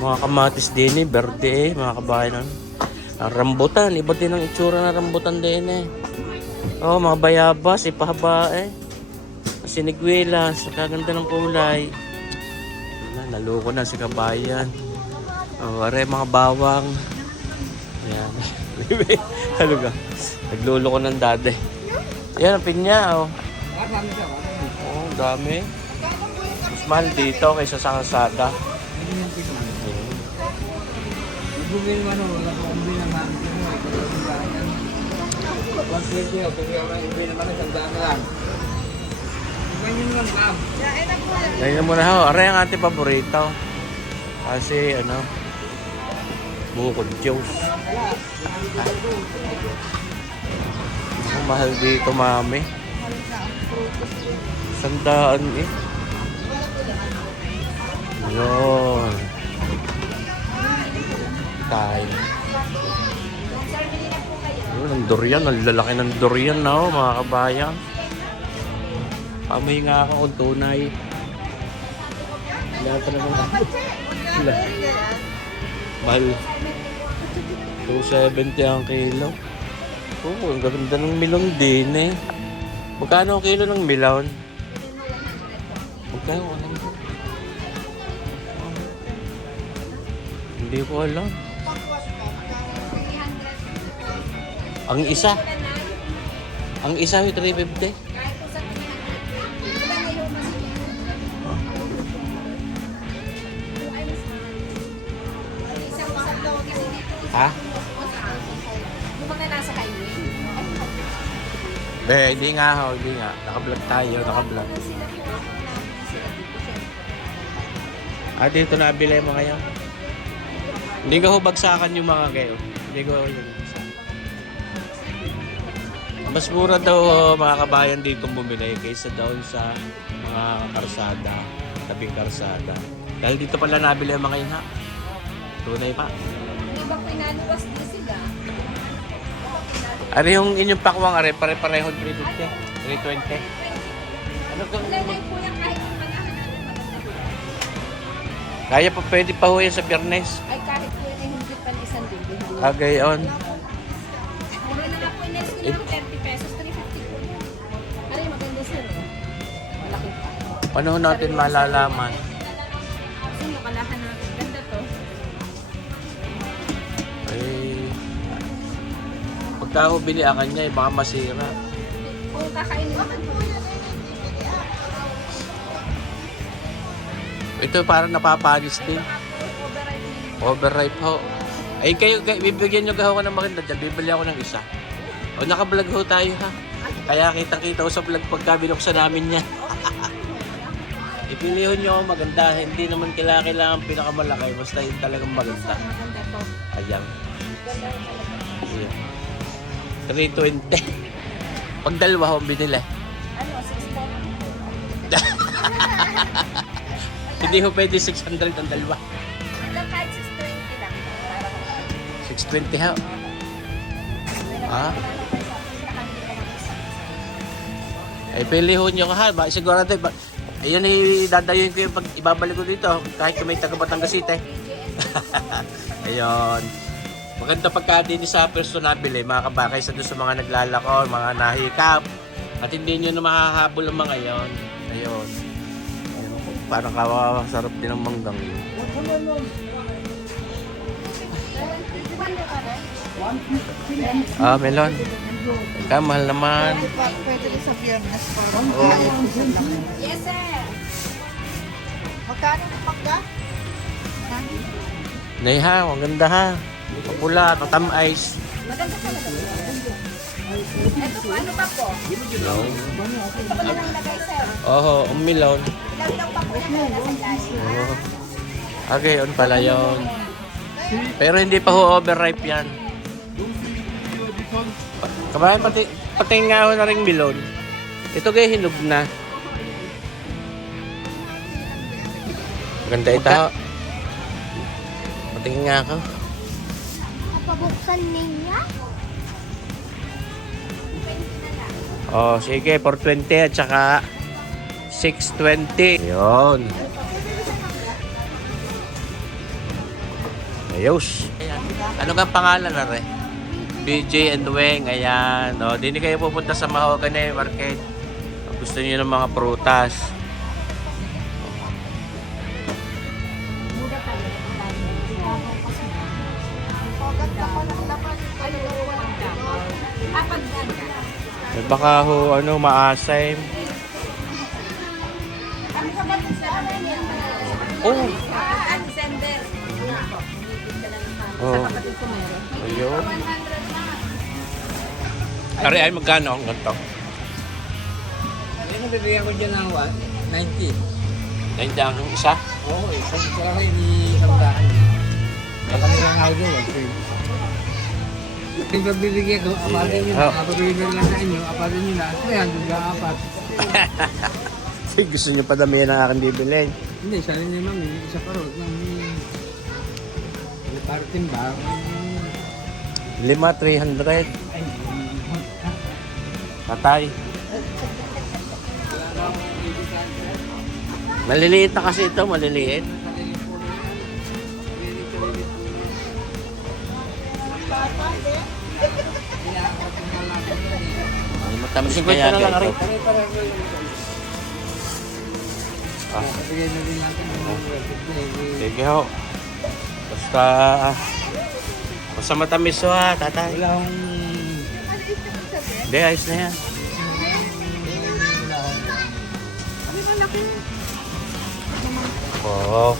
Mga kamatis din eh, berde eh, mga kabayan. Ang rambutan, iba din ang itsura ng rambutan din eh. Oh, mga bayabas, ipahaba eh. Sinigwilas, kaganda ng kulay. Naloko na si kabayan. Oh, are mga bawang. Ayan. Ano ka? Naglolo ko ng dade. Ayan, ang pinya oh. Oh, dami. Mas mahal dito kaysa sa kalsada. Bumili mo wala ko bumili naman. 120 o kung bumili naman isang daan na lang. Ganyan lang ma'am. Ganyan muna ho. Aray ang ating paborito. Kasi ano, bukod juice. Ang mahal dito, mami. 100 eh. Yun. Tayo. Yun, ang durian. Ang lalaki ng durian na oh, mga kabayan. Amoy nga ako kung tunay. Wala pa naman ako. Wala. Mahal. 270 ang kilo. Oo, ang ganda ng melon din eh. Magkano ang kilo ng melon? Magkano? Hindi ko alam. Ang isa? Ang isa ay 350? Ha? Hindi nga ho, hindi nga. Naka-vlog tayo, naka-vlog. Dito nabili mo ngayon. Hindi ko ho bagsakan yung mga kayo. Hindi ko yun. Mas mura daw mga kabayan dito bumili kaysa daw sa mga karsada, tabing karsada. Dahil dito pala nabili ang mga yun ha. Tunay pa. Hindi ba pinaluwas din sila? Ari yung inyong pakwang ari, pare-pareho 350, 320. Ano kang Lalay po yan kahit yung manahan natin. kaya pa pwede pa ho yan sa Biyernes. Ay kahit po yan hindi pa na isang libo. Gayon. Mura na nga po yung next ko lang 30 pesos, 350 po. Aray maganda sir. Malaki pa. Paano natin malalaman? Kasi yung kalahan natin. Ganda to. Pagka ho bili ang kanya, baka masira. Kung kakainin naman po. Ito parang napapanis din. Overripe ho. Ay kayo, bibigyan nyo gaho ko ng maganda dyan. Bibili ako ng isa. O naka-vlog ho tayo ha. Kaya kitang-kita ko sa vlog pagka binuksan namin niya. Ipilihon nyo ako maganda. Hindi naman kailangan pinakamalaki. Basta yun talagang maganda. Maganda to. Ayan. Ganda talaga. Ayan. 320. Pag dalawa akong binili. Ano, 610? Hindi ho pwede 600 ang dalawa. Hanggang kahit 620 lang. 620 ha. Ah? Ay pili ho nyo ha. Sigurado. Ayun dadayoin ko yung pag ibabalik ko dito. Kahit kung may taga Batangas City. Ayun. Maganda pagka din sa person nabili, mga kabakay sa doon sa mga naglalako, mga nahikap. At hindi nyo na mahahabol ang mga yon. Ayun. Parang kawawa, sarap din ang manggang yun. Melon. Mahal naman. Pwede rin sa Biyernes para Yes, sir. magkano ng pagka? Nay ha, ang ganda ha. Pula, tatam ice. Maganda talaga. Ito po, ano pa po? Ito pa lang lagay, sir. Oo, ang melon. Ilang daw pa po na nasa ilalim. Oo. Okay, yun pala yun. Pero hindi pa ho overripe yan. Kabayan, pati nga ho na rin melon. Ito kayo hinog na. Ganda ito. Patingin nga ako. Napabuksan niya? Oh, sige, 420 at saka 620. Yun. Ayos. Ayan. Ano kang pangalan na rin? BJ and Weng. Ayan. O, di kayo pupunta sa Mahogany Market. Gusto niyo ng mga prutas. Mura talaga. Paganda pa ng laman. Ano daw walang damo? Paganda. Eh, baka ho, ano, maasim. Ano ka ba sa amin yan? Oh. Sender. Oh. Sa kapatid ko meron. Ayun. 100 na. Ari ay magkano ang ganito? Hindi mo bibigyan ko dyan ng 90. Nandiyan ang isa? Oo, isang sila kayo ni Samdaan. Baka nila nga ako Yung pagbibigyan ko, apatin nyo na. Oh. Kapag bibigyan lang sa inyo, apatin nyo na. Kaya, doon lang apat. Gusto niyo padamihan ang aking bibilin. Hindi, sabi niya mami, isa pa rin. Para timba. 5, 300. Ay, Patay. Maliliit na kasi ito, maliliit. Ay, matamis kaya ito. Ah, bigyan na din natin ng mga sige ho. Basta matamis ho ha, tatay. Wala akong... Hindi, ayos na yan. Oo.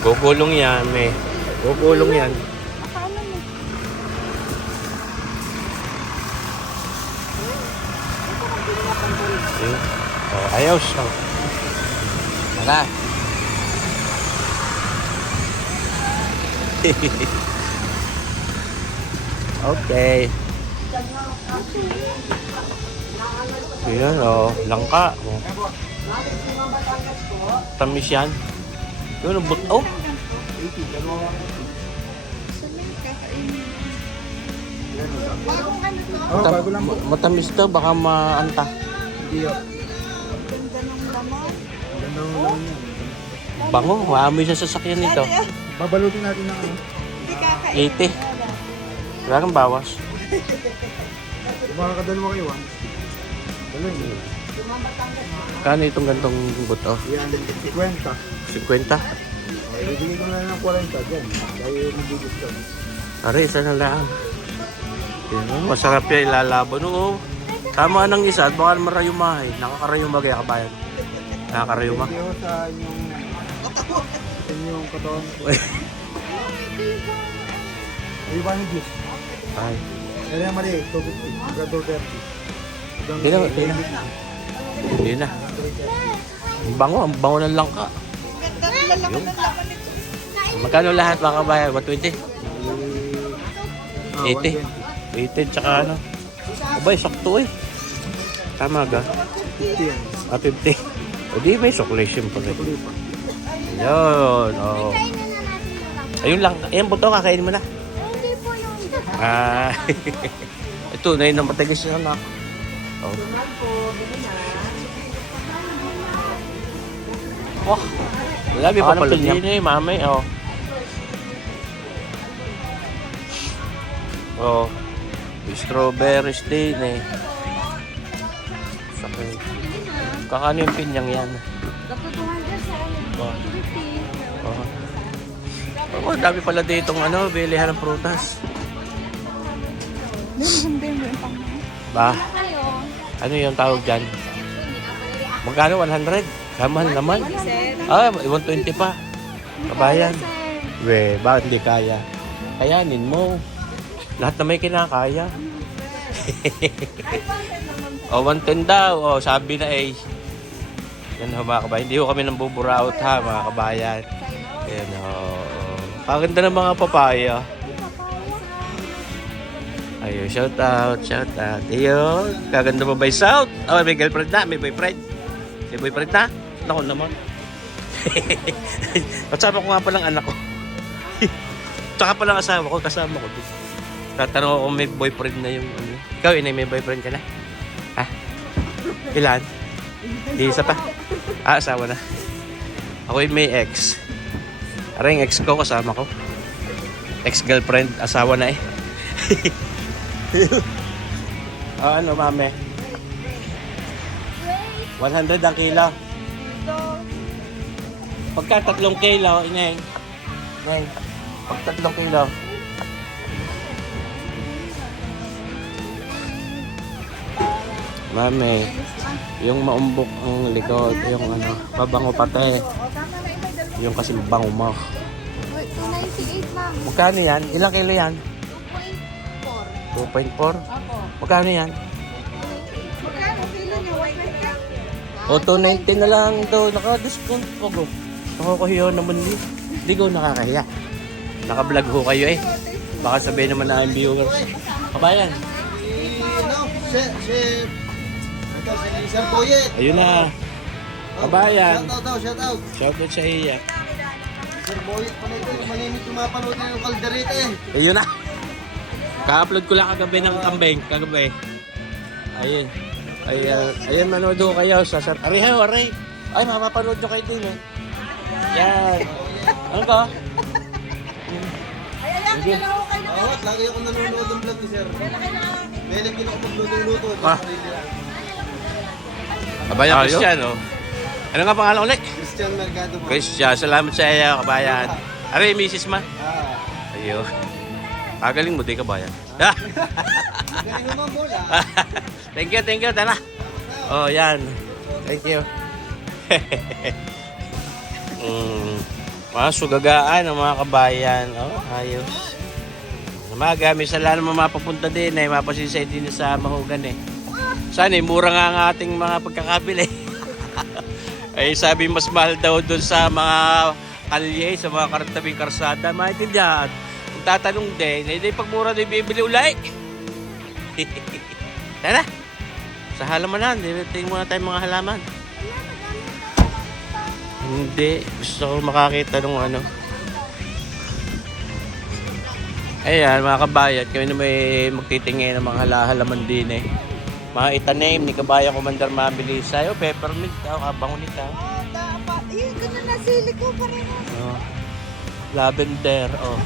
Gugulong yan, may. Gugulong yan. Oh, ayos. Oh. Tara. Okay. Ayan, oh. Langka. Oh. Tamis yan. Yun, ang but... Oh! Bagong ano to? Oh, bago lang po. Matamis to, baka maanta. Hindi yun. Ganda ng laman. Ganda ng laman yan. Bango, maamoy sa sasakyan nito. Babalutin natin ng ano. Hindi kakain. 80. Wala kang bawas. Makakadalawa kayo, ah. Dalawa yun. Kano itong gantong buto? Yan, 50. 50? Bibigyan ko na ng 40 dyan. Dahil nabibigit ka. Ari, isa na lang. Yan, oh, masarap yan, ilalabon. Oo. Tama ng isa at baka marayumahay. Nakakarayuma kaya kabayan. Nakakarayuma. Hindi ko sa inyong katawan. Ay, ba ng juice? Ay. Yan yung mali, 250. Hanggang 230. Hindi na, hindi na. Hindi na. Ang bango ng langka. Ganda ng laman ng laman nito. Magkano lahat mga kabayan? 120? 80? 80. 80 tsaka ano? Abay, sakto eh. Tama ga? 50 yan. 50. O di may sukulation pa rin. Tuloy pa. Ayun, oh. Ayun lang. Ayan, buto, kakainin mo na. Hindi po yung... Ah. Ito, na yun ang matagas na anak. Oh. Wah. Labi pa pala din eh, mamay. Oh. Oh. Strawberries din eh. Sakit. Kakano yung pinyang yan? Dapat 200 sa ano? Oh. 50. Oh. Oh, dami pala ditong ano, bilihan ng prutas. Ba? Kayo. Ano yung tawag dyan? Magkano? 100? Kamahal naman. Sir. Ah, 120 pa. Kabayan. We, bakit hindi kaya? Kayanin mo. Lahat na may kinakaya. O, 110 daw. O, sabi na eh. Yan ho mga kabayan. Hindi ho kami nang buburaot ha mga kabayan. Yan ho. Paganda ng mga papaya. Ayun, shout out, shout out. Ayun, kaganda mo ba yung South? Oh, may girlfriend na, may boyfriend. May boyfriend na? Ako naman. Kasama ko nga palang anak ko. Tsaka palang asawa ko, kasama ko. Tatanong ako kung may boyfriend na yung ano. Ikaw, inay, may boyfriend ka na? Ha? Ilan? Isa pa? Ah, asawa na. Ako yung may ex. Aray, yung ex ko, kasama ko. Ex-girlfriend, asawa na eh. Ano, mame? 100 ang kilo. Pagka 3 kilo, ineng. Ineng, pag 3 kilo. Mame, yung maumbok ang likod, yung ano, mabango pati. Yung kasi bango mo. 298 lang. Magkano yan? Ilang kilo yan? 2.4. 2.4? Opo. Magkano yan? Magkano kilo niya? 190? O, 290 na lang ito. Naka-discount po bro. Nakakahiya naman din. Hindi ko nakakahiya. Naka-vlog ho kayo eh. Baka sabihin naman na ang viewers. Kabayan. Ito, si Sir Boyet. Ayun na. Kabayan. Shout out. Shoutout sa iya. Sir Boyet pala ito. Malimit yung mapanood niya yung kalderita eh. Ayun na. Ka-upload ko lang kagabi ng kambing. Kagabi. Ayun. Ayun, manood ho kayo sa Aray, aray. Ay, mapapanood nyo kayo din eh. Yan. Ano ka? Sige. Oo, lagi ako nanonood ng vlog ni Sir. Melik din ako magluto-luto. Ah. Kabayan Christian, oh. Ano nga pangalan ulit? Christian Mercado po. Christian, salamat sa iyo, kabayan. Aray, misis ma. Ah. Ayun. Agaling mo, di kabayan. Galing naman bola. Thank you, tara. Oh, yan. Thank you. Mga sugagaan ng mga kabayan. Oh, ayos. Umaga, may sala naman mapapunta din eh. Mapasinsay din sa Mahugan eh. Sana eh, mura nga ang ating mga pagkakabili. Ay sabi mas mahal daw doon sa mga kalye, sa mga kartabing karsada. Maintindihan. Kung tatanong din, eh di pag mura din bibili ulay. Tara. Sa halamanan, tingin muna tayo mga halaman. Hindi. Gusto ko makakita ng ano. Ayan, mga kabayan. Kami na may magtitingin ng mga halaman din eh. Mga itanim ni Kabayan Commander Mabilisa. O, peppermint. O, kabango nito. Oh, dapat. Yun, ganun na sili ko pareho. Oh. Lavender. Oh.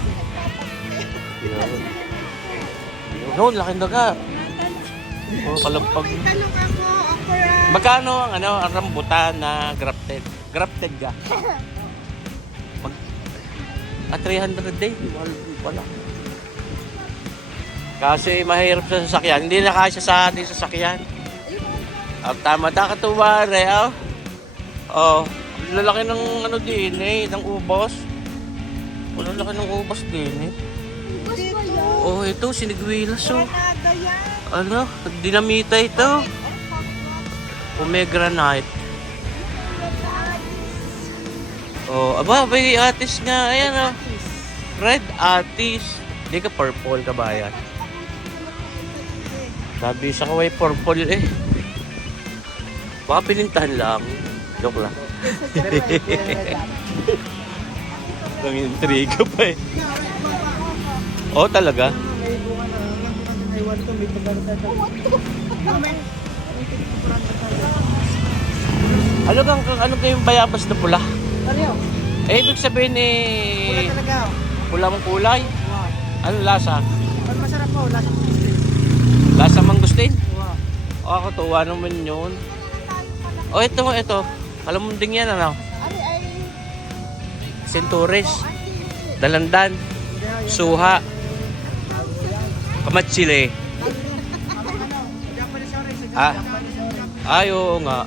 Yun. Yun, laking daga. Oh, kalampag. May talong ako. Okra. Magkano ang ano, ang rambutan na grafted? Grafted ka? 300 day. Wala. Kasi mahirap sa sasakyan. Hindi na kasya sa ating sasakyan. Tama na katuwa re. Oh, lalaki ng ano din eh, ng ubos. Lalaki ng ubos din eh. Oh, ito sinigwilas oh. Granada yan. Ano? Dinamita ito. Pomegranate. Oh, aba, may atis nga. Ayan oh. Red atis. Hindi ka purple kabayan. Sabi sa kaway purple eh. Baka pinintahan lang. Joke lang. Ang intriga pa eh. Oh, talaga? Ano kayong bayabas na pula? Ano? Eh, ibig sabihin eh... Talaga. Pula mong kulay? Ano lasa? Pag masarap po, lasa po. Lasa mangustin? Wow. Oh, ako tuwa naman yun. Oh, ito. Kalamunding yan, ano? Ay. Centuris. Dalandan. Suha. Kamatsile. Ay, oo nga.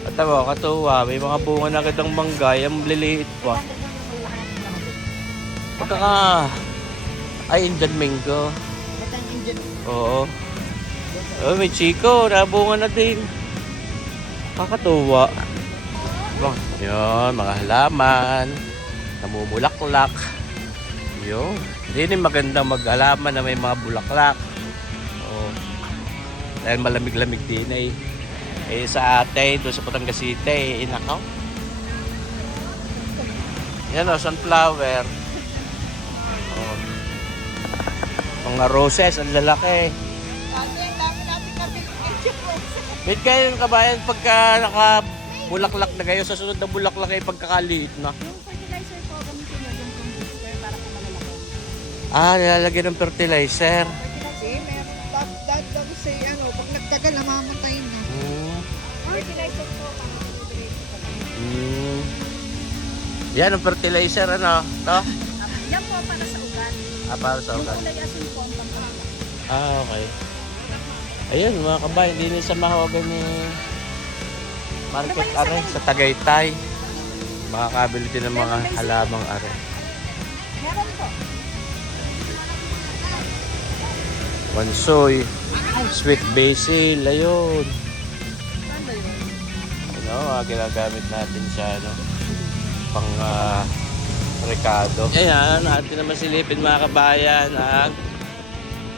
At ako, katuwa. May mga bunga na kitang manggay. Ang liliit pa. Ay, Indian mango. Oo. Oh, may chiko. Nabunga na din. Kakatuwa. Yun, mga halaman. Namumulaklak. Yun. Hindi rin magandang mag-halaman na may mga bulaklak. Oh. Dahil malamig-lamig din eh. Eh sa ate, doon sa Batangas City, inakaw. Yan o, sunflower. Oh. Mga roses, ang lalaki. Kasi ang dami natin nabigyan. Wait kayo kabayan pagka nakabulaklak na kayo, sa sunod na bulaklak ay pagkakaliit na. Yung fertilizer po, gamitin nyo yung booster para po malalaki. Nilalagyan ng fertilizer. Kasi meron daw sa ano, pag nagtagal, namamatay na. Fertilizer po, para diretso pa lang. Yan ang fertilizer, ano? To? Yan po para sa ugat. Para sa Yung ugat. kulay asin po ang pampalala. Okay. Ayun, mga kabayan, din sa Mahogan ni Market Are, sa Tagaytay. Makakabili din ng mga halamang are. Meron po. Wansoy, sweet basil, ayun. Saan ba yun? Ano, ginagamit natin sa ano, pang rekado. Ayan, natin naman silipin mga kabayan ang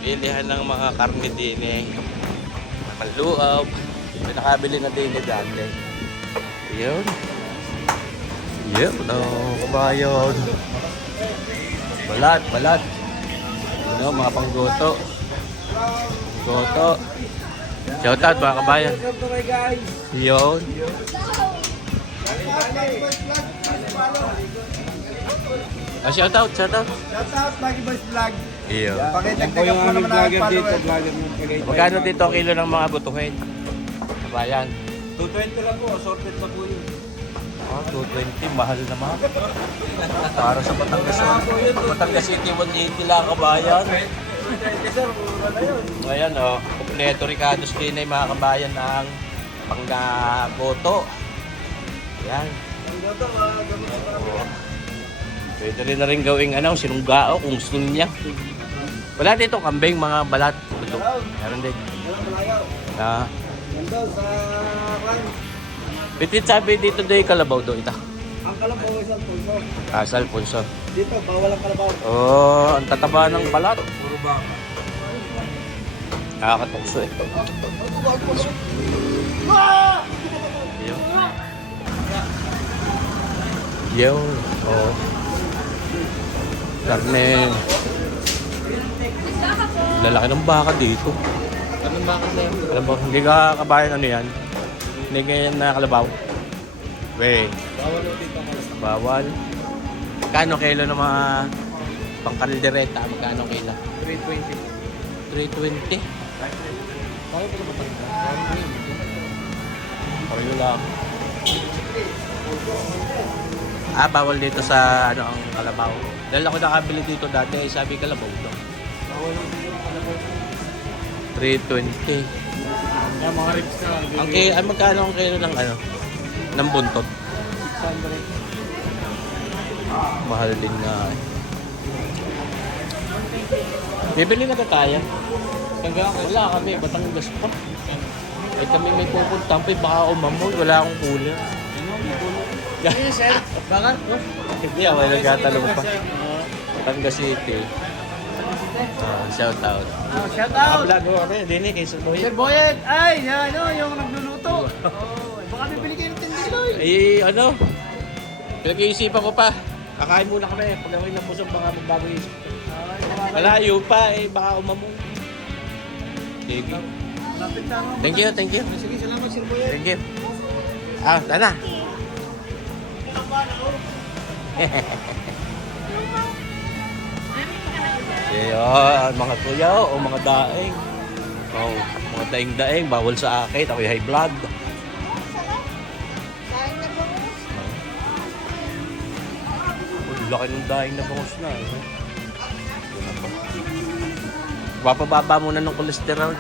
bilihan ng mga karne din eh. Maluaw. Pinakabili na din eh dati. Yun. Yun, kabayan. Balat. Ano, mga panggoto. Goto. Shoutout mga kabayan. Yun. Shoutout. Shoutout, Lucky Boys Vlog. Yun. Pakitagtagan mo naman ang followers. Magkano dito ang kilo ng mga butuhin? Kabayan. 220 lang po, assorted pa po yun. 220, mahal naman. Para sa Batangas City, 180 lang kabayan. Sir, mura na yun. Ngayon, kompleto Ricardo's din ay mga kabayan ng panggaboto. Yan. Ang gato, gamit sa mga. Pwede rin na rin gawing sinunggao kung gusto niya. Wala dito kambing, mga balat. Ito. Meron din. Nandun sa Kwan. Pitit sabi dito doon kalabaw doon ita. Ang kalabaw ay sa Alfonso. Sa Alfonso. Dito, bawal ang kalabaw. Ang tataba ng balat. Puro baka. Nakakatukso eh. Yun. Karne. Lalaki ng baka dito. Anong baka na yun? Kalabaw. Hindi ka kabayan ano yan? Hindi ka yan na kalabaw. Wey. Bawal o dito kalas. Bawal. Kano kilo ng mga pangkaldereta? Magkano kilo? 320. 320. Pareho lang. Bawal dito sa ang kalabaw. Dahil ako nakabili dito dati, sabi kalabaw to. Bawal o dito kalabaw. 320. Yan, mga ribs na lang. Magkano ang kilo ng ng buntot? 600. Mahal din nga. Bibili na ka kaya? Wala kami, Batangas pa. Kami may pupuntahan pa, baka umamol, wala akong cooler. Yes, sir. Bakit? Hindi ako, nagtatanong pa. Batangas City. Shout out. Shout out. Vlog ko kami, din kay Sir Boy. Sir Boyet, ay, yung nagluluto. Baka bibili kayo ng tindiloy. Pinag-iisipan ko pa. Kakain muna kami. Pag ako'y napusog, baka magbago isip. Malayo pa baka umamong. Sige. Lapit na ako. Thank you. Sige, salamat, Sir Boyet. Thank you. Tana. Mga kuya o mga daing. Mga daing-daing, bawal sa akin. Ako'y high blood. Dahil na bangus. Laki ng daing na bangus na. Papababa muna ng kolesterol.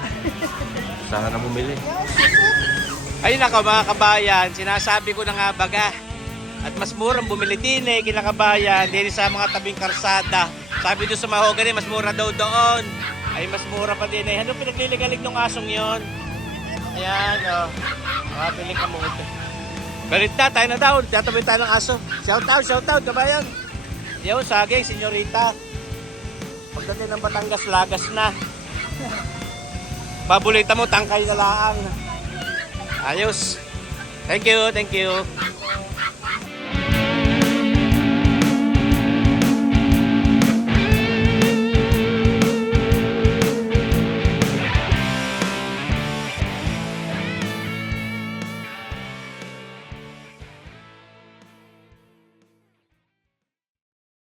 Sana na bumili. Ayun ako mga kabayan, sinasabi ko na nga baga. At mas murang bumili din kinakabayan, din sa mga tabing karsada. Sabi doon sa Mahogan mas mura daw doon. Ay mas mura pa din Ano pinagliligalig ng asong yon? Ayan makabili ka mo ito. Balit na, tayo na daw. Tiyatabi tayo ng aso. Shout out kabayan. Yun, saging, senyorita. Pagdating ng Batangas, lagas na. Babulita mo, tangkay na lang. Ayos. Thank you.